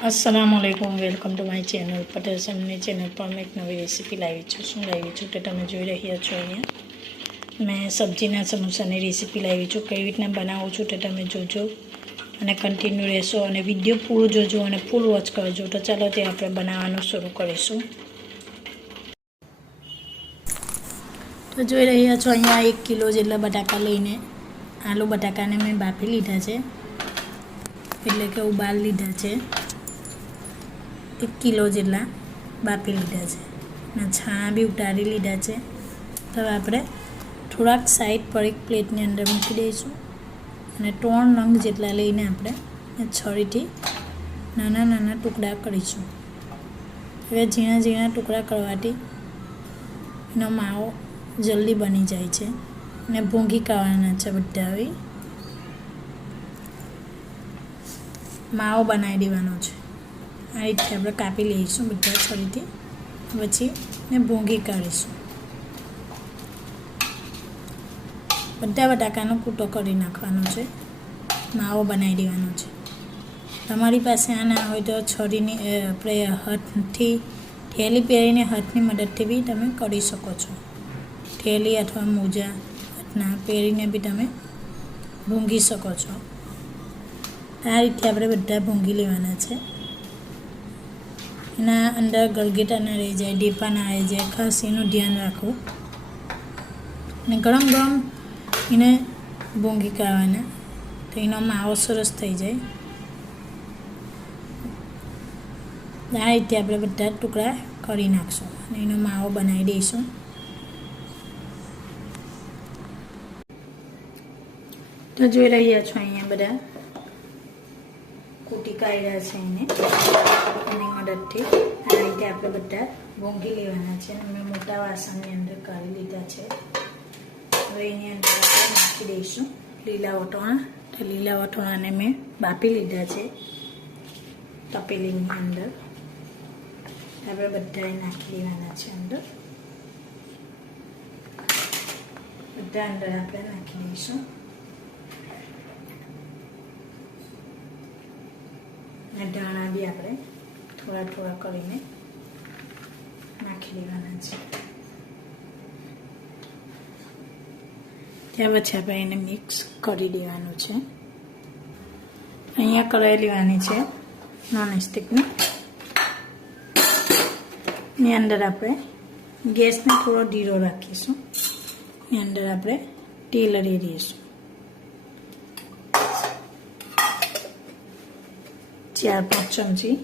अस्सलामुअलैकुम welcome to my channel Patel Sunny channel पर मैं एक नवी रेसिपी लावी छूँ શું લાવી છું તે તમે જોઈ રહ્યા છો અહીંયા મેં સબ્જીના સમોસાની રેસીપી લાવી છું કઈ રીતના બનાવું છું તે તમે જોજો અને કન્ટિન્યુ રહેશો અને વિડીયો પૂરો જોજો અને ફૂલ વોચ કરજો તો ચાલો તે આપણે બનાવવાનું શરૂ કરીશું તો જોઈ રહ્યા છો અહીંયા 1 કિલો જેટલા બટાકા લઈને આલુ બટાકાને મેં બાફી લીધા છે એટલે કે ઉબાલ લીધા છે 1 કિલો જેટલા બાફી લીધા છે અને છાણા બી ઉતારી લીધા છે તો આપણે થોડાક સાઈડ પર એક પ્લેટની અંદર મૂકી દઈશું અને 3 નંગ જેટલા લઈને આપણે છરીથી નાના નાના ટુકડા કરીશું હવે ઝીણા ઝીણા ટુકડા કરવાથી એનો માવો જલ્દી બની જાય છે અને ભૂંગી કાઢવાના છે બધા હવે માવો બનાવી દેવાનો છે આ રીતે આપણે કાપી લઈશું બધા છરીથી પછી ને ભૂંગી કાઢીશું બધા બટાકાનો કૂટો કરી નાખવાનો છે માવો બનાવી દેવાનો છે તમારી પાસે આ ના હોય તો છરીની આપણે હાથથી થેલી પહેરીને હાથની મદદથી બી તમે કરી શકો છો થેલી અથવા મોજા હાથના પહેરીને બી તમે ભૂંગી શકો છો આ રીતે આપણે બધા ભૂંગી લેવાના છે એના અંદર ગળગેટા ના રહી જાય ડીપા ના રહી જાય ખાસ એનું ધ્યાન રાખવું અને ગરમ ગરમ એને ભૂંગી કાઢવાના તો એનો માવો સરસ થઈ જાય આ રીતે આપણે બધા ટુકડા કરી નાખશું અને એનો માવો બનાવી દઈશું તો જોઈ રહ્યા છો અહીંયા બધા કૂટી કાઢ્યા છે એને એની મદદથી આ રીતે આપણે બધા ભૂંગી લેવાના છે મેં મોટા વાસણની અંદર કાઢી લીધા છે હવે એની અંદર આપણે નાખી દઈશું લીલા વટોણા તો લીલા વટોણાને મેં બાફી લીધા છે તપેલીની અંદર આપણે બધાએ નાખી દેવાના છે અંદર બધા અંદર આપણે નાખી દઈશું અને ધાણા બી આપણે થોડા થોડા કરીને નાખી દેવાના છે ત્યાર પછી આપણે એને મિક્સ કરી દેવાનું છે અહીંયા કઢાઈ લેવાની છે નોનસ્ટિકની એની અંદર આપણે ગેસને થોડો ધીરો રાખીશું એની અંદર આપણે તેલ રેડીશું 4-5 ચમચી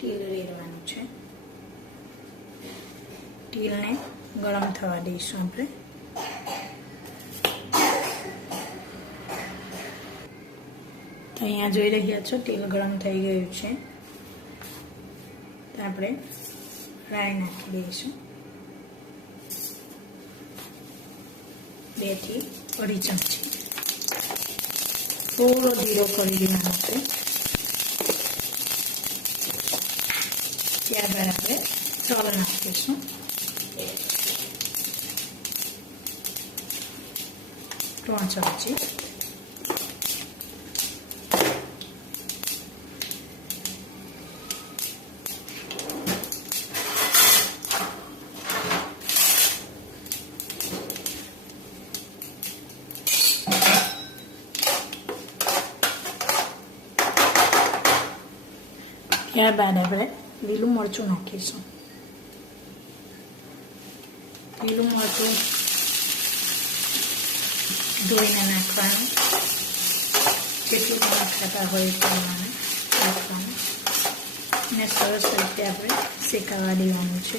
તેલ રેડવાનું છે તેલને ગરમ થવા દઈશું આપણે તો અહીંયા જોઈ રહ્યા છો તેલ ગરમ થઈ ગયું છે તો આપણે રાઈ નાખી દઈશું 2 થી 2.5 ચમચી થોડો ધીરો કરી દેવાનો છે ત્યારબાદ આપણે તલ નાખીશું 3 ચમચી ત્યારબાદ આપણે લીલું મરચું નાખીશું લીલું મરચું ધોઈને નાખવાનું જેટલું તમે ખાતા હોય એ પ્રમાણે નાખવાનું અને સરસ રીતે આપણે શેકાવા દેવાનું છે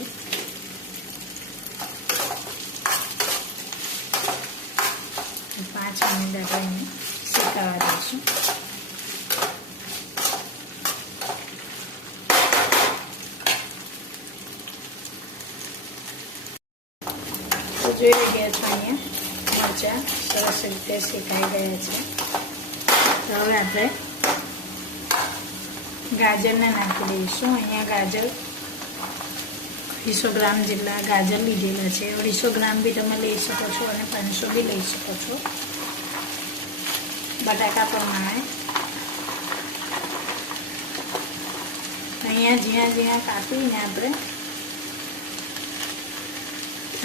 5 મિનિટ આપણે એને શેકાવા દઈશું જોઈ રહ્યા છો અહીંયા મરચાં સરસ રીતે શેકાઈ ગયા છે તો હવે આપણે ગાજરને નાખી દઈશું અહીંયા ગાજર 200 ગ્રામ જેટલા ગાજર લીધેલા છે 250 ગ્રામ બી તમે લઈ શકો છો અને 500 બી લઈ શકો છો બટાકા પ્રમાણે અહીંયા ઝીણા ઝીણા કાપીને આપણે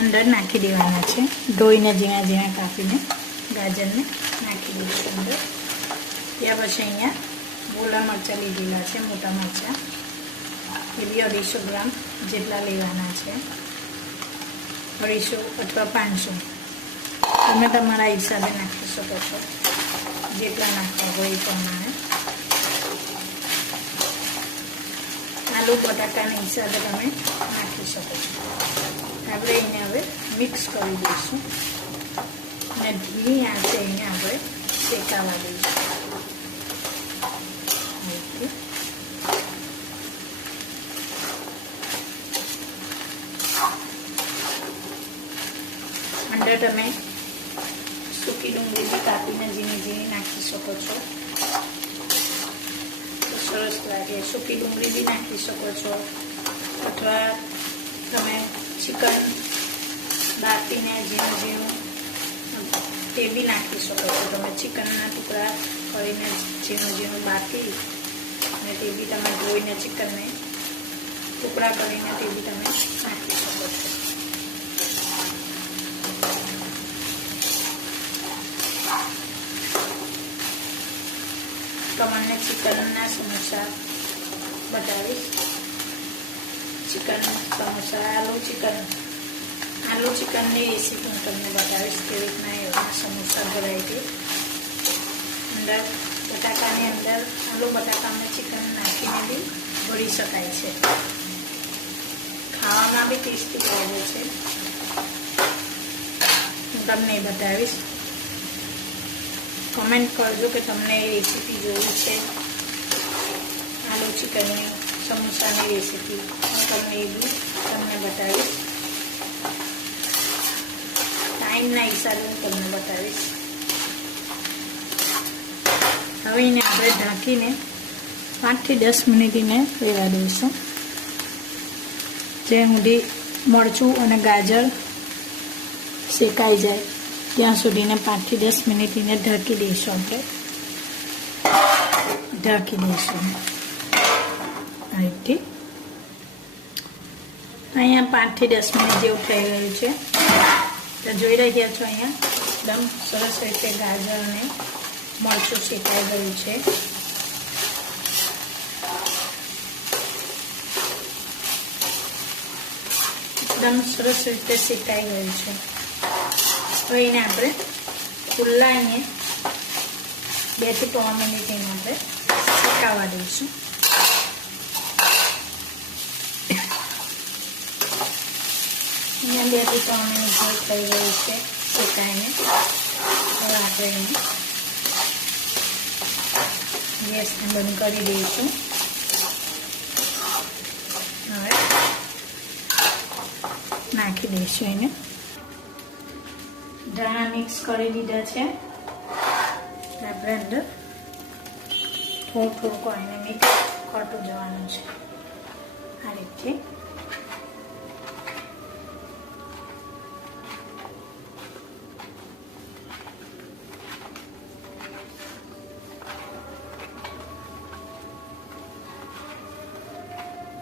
અંદર નાખી દેવાના છે. ધોઈને ઝીણા ઝીણા કાપીને ગાજરને નાખી દઈશું અંદર. ત્યાર પછી અહીંયા ગોલા મરચાં લીધેલા છે, મોટા મરચાં, એ બી 250 ગ્રામ જેટલા લેવાના છે. 250 અથવા 500 તમે તમારા હિસાબે નાખી શકો છો, જેટલા નાખવા હોય એ પ્રમાણે. આલુ બટાકાના હિસાબે તમે નાખી શકો છો. આપણે એને હવે મિક્સ કરી દઈશું અને ધીમી આંચે એને આપણે શેકાવા દઈશું. અંદર તમે સૂકી ડુંગળી બી કાપીને ઝીણી ઝીણી નાખી શકો છો, તો સરસ લાગે. સૂકી ડુંગળી બી નાખી શકો છો, અથવા તમે ચિકન બાફીને ઝીણું ઝીણું તે બી નાખી શકો છો. તમે ચિકનના ટુકડા કરીને ઝીણું ઝીણું બાફી અને તે બી તમે ધોઈને ચિકનને ટુકડા કરીને તે બી તમે નાખી શકો છો. તમને ચિકનના સમોસા બતાવીશ. ચિકન સમોસા, આલુ ચિકનની રેસીપી હું તમને બતાવીશ કેવી રીતના એવા સમોસા ભરાય છે. અંદર બટાકાની અંદર આલુ બટાકામાં ચિકન નાખીને બી ભરી શકાય છે. ખાવામાં બી ટેસ્ટી લાગે છે. હું તમને બતાવીશ. કમેન્ટ કરજો કે તમને એ રેસીપી જોઈ છે, આલુ ચિકનની સમોસાની રેસીપી. હું તમને એ બી તમને બતાવીશ. ટાઈમના હિસાબે હું તમને બતાવીશ. હવે એને આપણે ઢાંકીને 5 થી 10 મિનિટ એને રહેવા દઈશું. જે સુધી મરચું અને ગાજર શેકાઈ જાય ત્યાં સુધીને 5 થી 10 મિનિટ એને ઢાંકી દઈશું. આપણે ઢાંકી દઈશું આ રીતથી. અહીંયા 5 થી 10 મિનિટ જેવું થઈ ગયું છે. તો જોઈ રહ્યા છો અહીંયા એકદમ સરસ રીતે ગાજર અને મરચું શેકાઈ ગયું છે. એકદમ સરસ રીતે શેકાઈ ગયું છે. તો એને આપણે ખુલ્લા અહીંયા 2 થી 3 મિનિટ એને આપણે શેકાવા દઈશું. અહીંયા 2 થી 3 મિનિટ જેવું થઈ ગયું છે શેકાઈને. હવે આપણે એને ગેસને બંધ કરી દઈશું. હવે નાખી દઈશું એને. ધાણા મિક્સ કરી દીધા છે. આપણે અંદર થોડું થોડું એને મિક્સ કરતું જવાનું છે આ રીતથી.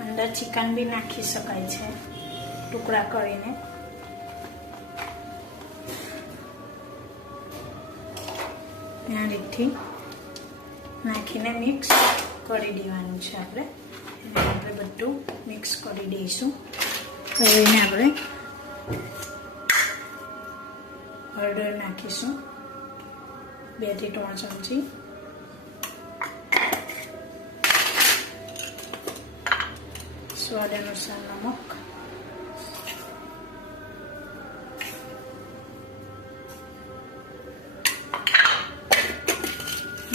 અંદર ચિકન બી નાખી શકાય છે ટુકડા કરીને. આ રીતથી નાખીને મિક્સ કરી દેવાનું છે આપણે. એને આપણે બધું મિક્સ કરી દઈશું. હવે એને આપણે હળદર નાખીશું 2 થી 3 ચમચી. સ્વાદ અનુસાર નમક.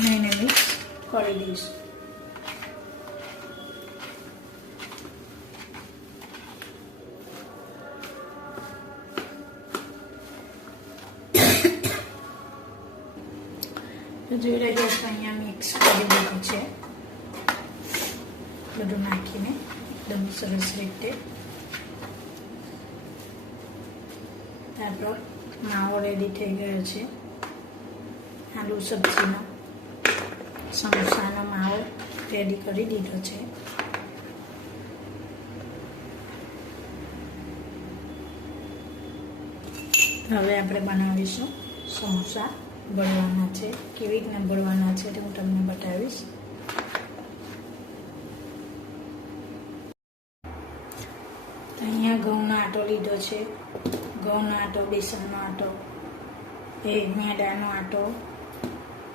એને મિક્સ કરી દઈશું. જોઈ રહ્યા છો અહીંયા મિક્સ કરી દીધું છે બધું નાખીને એકદમ સરસ રીતે. આપણો માવો રેડી થઈ ગયો છે. આલુ સબ્જીનો સમોસાનો માવો રેડી કરી દીધો છે. હવે આપણે બનાવીશું સમોસા. બળવાના છે, કેવી રીતના બળવાના છે તે હું તમને બતાવીશ. અહીંયા ઘઉંનો આટો લીધો છે. ઘઉંનો આટો, બેસનનો આટો, મેદાનો આટો,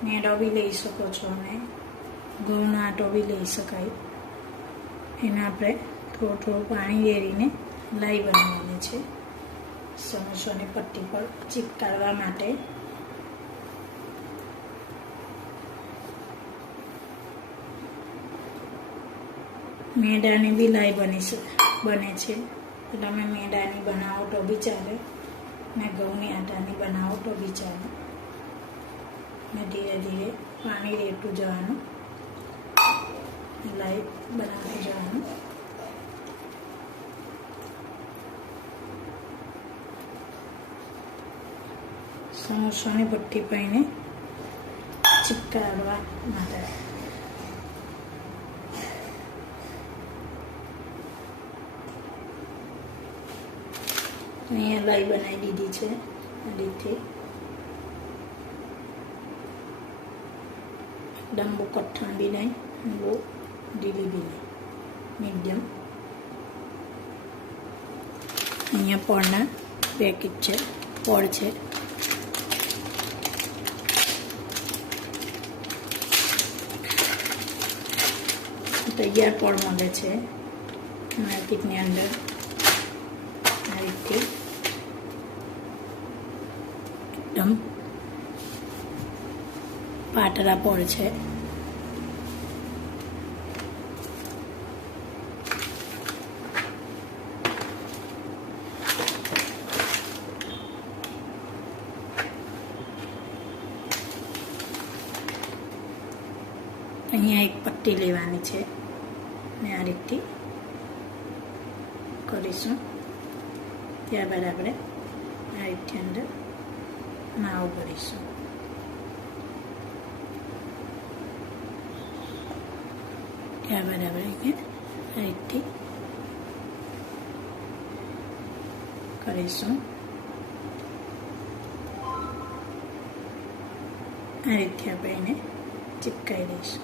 મેદો બી લઈ શકો છો અને ઘઉંનો આટો બી લઈ શકાય. એને આપણે થોડું થોડું પાણી વેરીને લાઈ બનાવવાની છે સમોસાની પટ્ટી પર ચીપકાવવા માટે. મેદાની બી લાઈ બને છે. તમે મેદાની બનાવો તો બી ચાલે ને ઘઉંની આટાની બનાવો તો બી ચાલે. ને ધીરે ધીરે પાણી રેડતું જવાનું, લાઈ બનાવતું જવાનું. સમોસાની ભઠ્ઠી પાઈને ચીપકાવવા માટે. અહીંયા લાઈ બનાવી દીધી છે આ રીતે. એકદમ બહુ કઠણ બી નહીં, બહુ ઢીલી બી નહીં, મીડિયમ. અહીંયા પડના પેકેટ છે, પડ છે. તૈયાર પડ મળે છે માર્કેટની અંદર. આ રીતે એકદમ પાતળા પડ છે. અહીંયા એક પટ્ટી લેવાની છે ને આ રીતે કરીશું. ત્યારબાદ આપણે આ રીતે અંદર માવો ભરીશું. ત્યારબાદ આપણે અહીંયા આ રીતે કરીશું. આ રીતે આપણે એને ચીપકાવી દઈશું.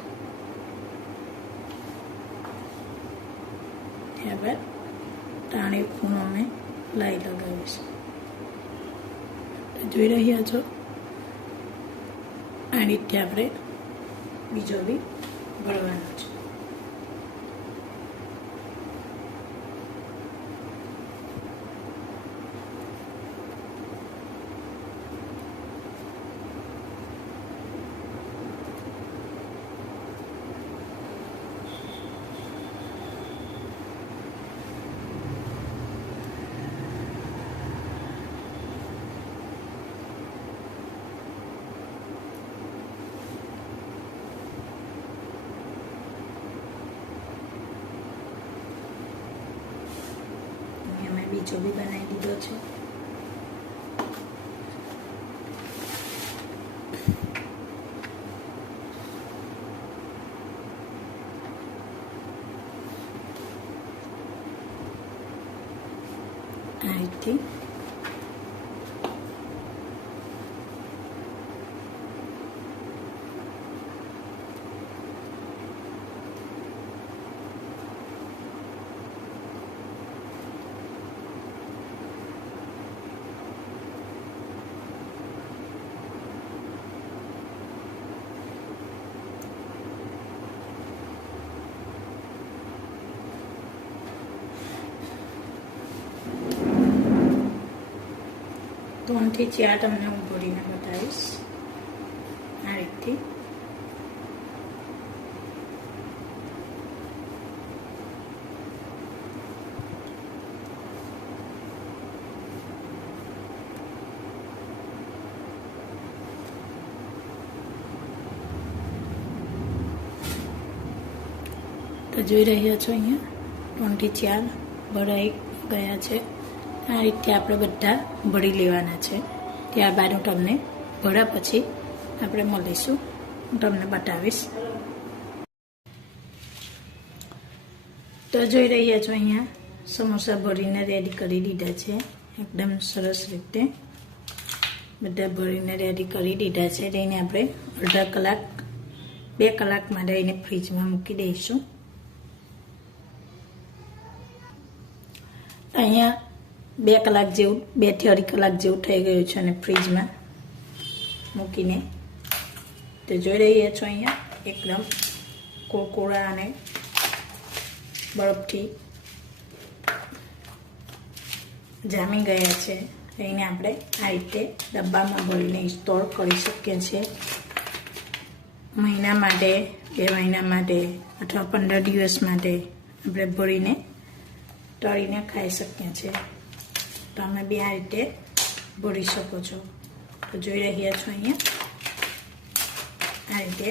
ત્યારબાદ ટાણી ખૂણો અમે લાઈ લગાવીશું. જોઈ રહ્યા છો આ રીતે આપણે બીજો બી ભરવાનો છે. બીજો બી બનાવી દીધો છે. આ રીતે ત્રણથી ચાર તમને હું ભરીને બતાવીશ. આ રીતે તો જોઈ રહ્યા છો અહીંયા 3 થી 4 ભરાઈ ગયા છે. આ રીતે આપણે બધા ભરી લેવાના છે. ત્યારબાદ હું તમને ભર્યા પછી આપણે મળીશું, હું તમને બતાવીશ. તો જોઈ રહ્યા છો અહીંયા સમોસા ભરીને રેડી કરી દીધા છે એકદમ સરસ રીતે. બધા ભરીને રેડી કરી દીધા છે. તેને આપણે અડધા કલાક 2 કલાક માટે એને ફ્રીજમાં મૂકી દઈશું. અહીંયા 2 કલાક જેવું 2 થી 2.5 કલાક જેવું થઈ ગયું છે અને ફ્રીજમાં મૂકીને તો જોઈ રહ્યા છો અહીંયા એકદમ કોકોડા અને બરફથી જામી ગયા છે. એને આપણે આ રીતે ડબ્બામાં ભરીને સ્ટોર કરી શકીએ છીએ. મહિના માટે 2 મહિના માટે અથવા 15 દિવસ માટે આપણે ભરીને તળીને ખાઈ શકીએ છીએ. તમે બી આ રીતે ભરી શકો છો. તો જોઈ રહ્યા છો અહીંયા આ રીતે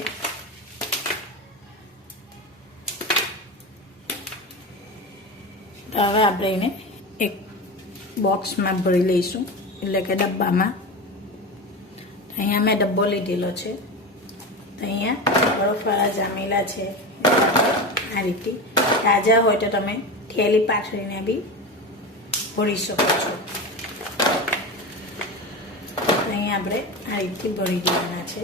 તો હવે આપણે એને એક બોક્સમાં ભરી લઈશું, એટલે કે ડબ્બામાં. અહીંયા મેં ડબ્બો લીધેલો છે. તો અહીંયા બરફવાળા જામેલા છે. આ રીતે તાજા હોય તો તમે થેલી પાથરીને બી ભરી શકો છો. અહીંયા આપણે આ રીતે ભરી દેવાના છે.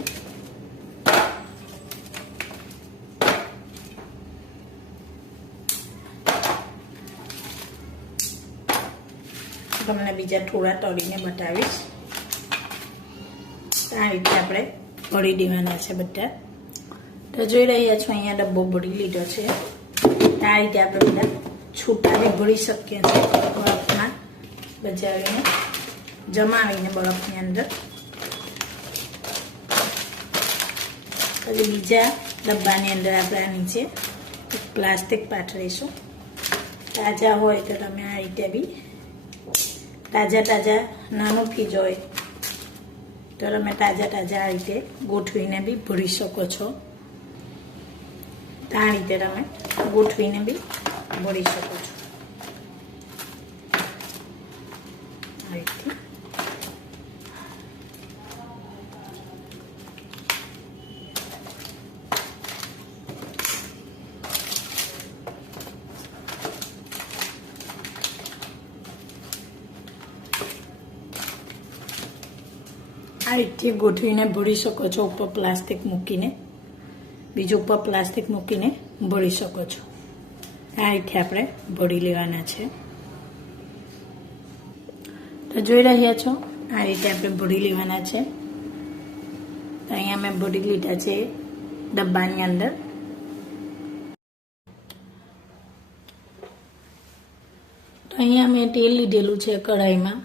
તમને બીજા થોડા તળીને બતાવીશ. આ રીતે આપણે ભરી દેવાના છે બધા. તો જોઈ રહ્યા છો અહીંયા ડબ્બો ભરી લીધો છે. આ રીતે આપણે બધા છૂટા બી ભરી શકીએ છીએ. બરફમાં બજાવીને જમાવીને બરફની અંદર પછી બીજા ડબ્બાની અંદર આપણે નીચે પ્લાસ્ટિક પાથરીશું. તાજા હોય તો તમે આ રીતે બી તાજા નાનું ફ્રીજ હોય તો તમે તાજા આ રીતે ગોઠવીને બી ભરી શકો છો. આ રીતે તમે ગોઠવીને બી ભરી શકો છો. આ રીતે આ રીતે ગોઠવીને ભરી શકો છો. ઉપર પ્લાસ્ટિક મૂકીને બીજું ઉપર પ્લાસ્ટિક મૂકીને ભરી શકો છો. આ રીતે આપણે ભરી લેવાના છે. તો જોઈ રહ્યા છો આ રીતે આપણે ભરી લેવાના છે. તો અહીંયા મેં ભરી લીધા છે ડબ્બાની અંદર. તો અહીંયા મેં તેલ લીધેલું છે કઢાઈમાં.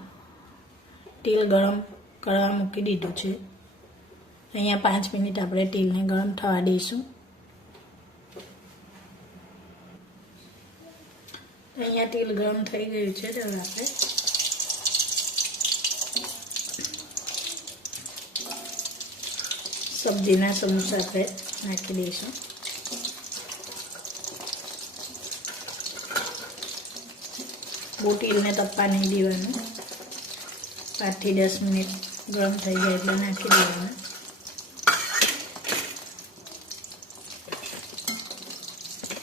તેલ ગરમ કરવા મૂકી દીધું છે. અહીંયા 5 મિનિટ આપણે તેલને ગરમ થવા દઈશું. અહીંયા તેલ ગરમ થઈ ગયું છે. તો આપણે સબ્જીના સમોસા આપણે નાખી દઈશું. બહુ તેલને તપવા નહીં દેવાનું. 5 થી 10 મિનિટ ગરમ થઈ જાય એટલે નાખી દેવાના.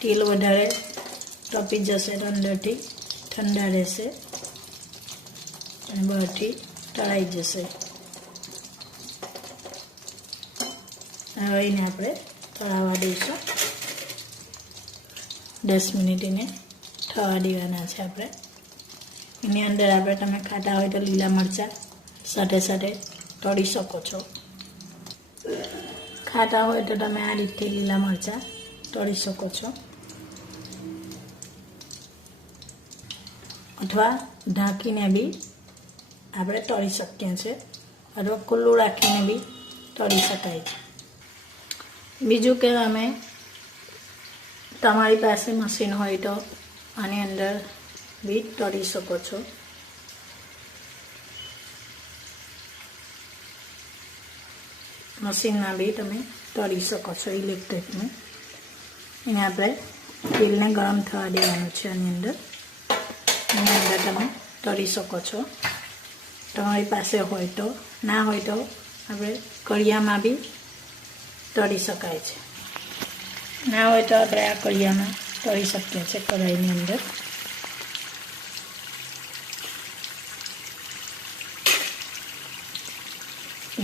તેલ વધારે તપી જશે તો અંદરથી ઠંડા રહેશે અને બહારથી તળાઈ જશે. હવે એને આપણે તળાવવા દઈશું. 10 મિનિટ એને થવા દેવાના છે આપણે. એની અંદર આપણે તમે ખાતા હોય તો લીલા મરચાં સાથે તળી શકો છો. ખાતા હોય તો તમે આ રીતે લીલા મરચાં તળી શકો છો, અથવા ઢાંકીને બી આપણે તળી શકીએ છીએ, અથવા ખુલ્લું રાખીને બી તળી શકાય છે. બીજું કે તમે તમારી પાસે મશીન હોય તો આની અંદર બી તળી શકો છો. મશીનમાં બી તમે તળી શકો છો ઇલેક્ટ્રિકનું. એને આપણે તેલને ગરમ થવા દેવાનું છે. એની અંદર તમે તળી શકો છો. તમારી પાસે હોય તો, ના હોય તો આપણે કળિયામાં બી તળી શકાય છે. ના હોય તો આપણે આ કળિયામાં તળી શકીએ છીએ કઢાઈની અંદર.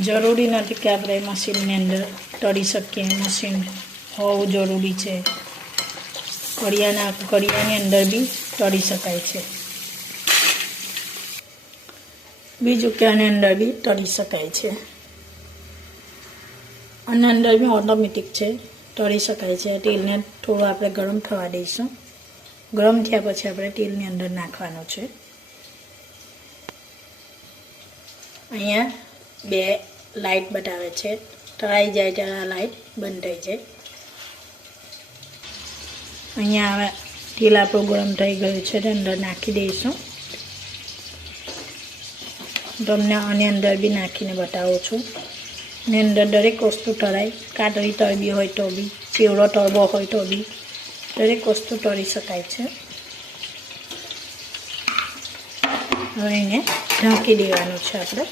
જરૂરી નથી કે આપણે મશીનની અંદર તળી શકીએ, મશીન હોવું જરૂરી છે. કડિયાની અંદર બી તળી શકાય છે. બીજું કે આની અંદર બી તળી શકાય છે. અને અંદર બી ઓટોમેટિક છે, તળી શકાય છે. તેલને થોડું આપણે ગરમ થવા દઈશું. ગરમ થયા પછી આપણે તેલની અંદર નાખવાનું છે. અહીંયા 2 લાઇટ બતાવે છે. તળાઈ જાય ત્યારે આ લાઇટ બંધ થઈ જાય. અહીંયા હવે તેલ આપણું ગરમ થઈ ગયું છે, તે અંદર નાખી દઈશું. તમને આની અંદર બી નાખીને બતાવું છું. એની અંદર દરેક વસ્તુ તળાય. કાતરી તળવી હોય તો બી, ચેવડો તળવો હોય તો બી દરેક વસ્તુ તળી શકાય છે. હવે એને ઢાંકી દેવાનું છે આપણે.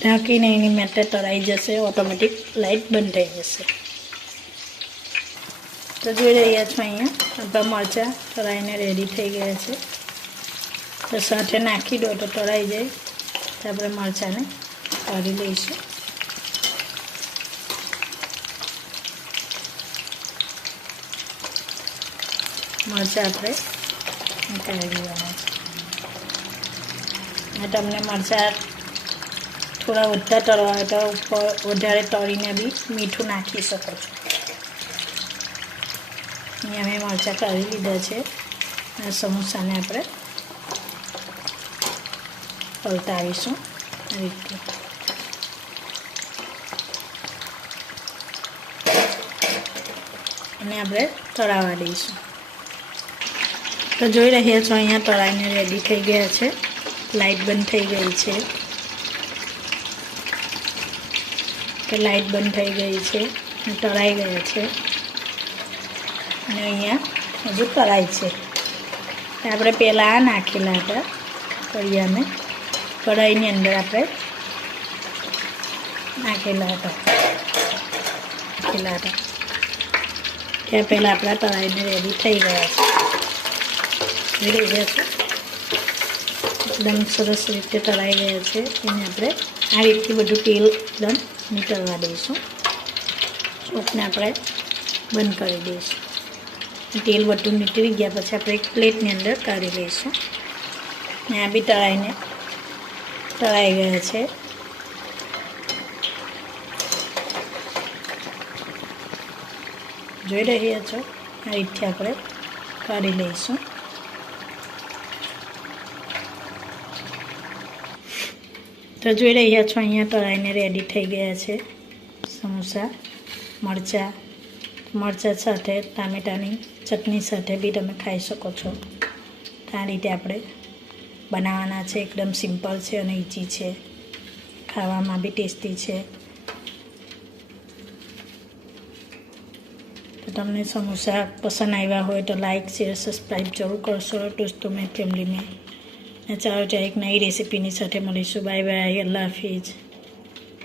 ઢાંકીને એની મેટે તળાઈ જશે, ઓટોમેટિક લાઇટ બંધ થઈ જશે. તો જોઈ રહ્યા છો અહીંયા આપણા મરચાં તળાઈને રેડી થઈ ગયા છે. તો સાથે નાખી દો તો તળાઈ જાય. તો આપણે મરચાંને કાઢી લઈશું. મરચાં આપણે કાઢી દેવાના છે. તમને મરચાં થોડા વધારે તળવા હોય તો ઉપર વધારે તળીને બી મીઠું નાખી શકો છો. અહીંયા મેં મરચાં કાઢી લીધા છે. આ સમોસાને આપણે પલટાવીશું આ રીતે. અને આપણે તળાવવા દઈશું. તો જોઈ રહ્યા છો અહીંયા તળાઈને રેડી થઈ ગયા છે. લાઇટ બંધ થઈ ગઈ છે. કે લાઇટ બંધ થઈ ગઈ છે, તળાઈ ગયા છે. અને અહીંયા હજુ તળાય છે. આપણે પહેલાં આ નાખેલા હતા કડિયાને, કઢાઈની અંદર આપણે નાખેલા હતા. ત્યાં પહેલાં આપણા તળાઈને રેડી થઈ ગયા છે. જોઈ રહ્યા છે એકદમ સરસ રીતે તળાઈ ગયા છે. એને આપણે આ રીતથી બધું તેલ એકદમ નીકળવા દઈશું. સ્ટોવને આપણે બંધ કરી દઈશું. તેલ બધું નીકળી ગયા પછી આપણે એક પ્લેટની અંદર કાઢી લઈશું. ને આ બી તળાઈ ગયા છે. જોઈ રહ્યા છો આ રીતથી આપણે કાઢી લઈશું. તો જોઈ રહ્યા છો અહીંયા તળાઈને રેડી થઈ ગયા છે સમોસા. મરચાં સાથે ટામેટાની ચટણી સાથે બી તમે ખાઈ શકો છો. આ રીતે આપણે બનાવવાના છે. એકદમ સિમ્પલ છે અને ઈઝી છે. ખાવામાં બી ટેસ્ટી છે. તો તમને સમોસા પસંદ આવ્યા હોય તો લાઇક, શેર, સબસ્ક્રાઈબ જરૂર કરશો દોસ્તો મેં ફેમિલી મેં. ચાલો એક નઈ રેસીપીની સાથે મળીશું. Bye bye. અલ્લાહ હાફિઝ.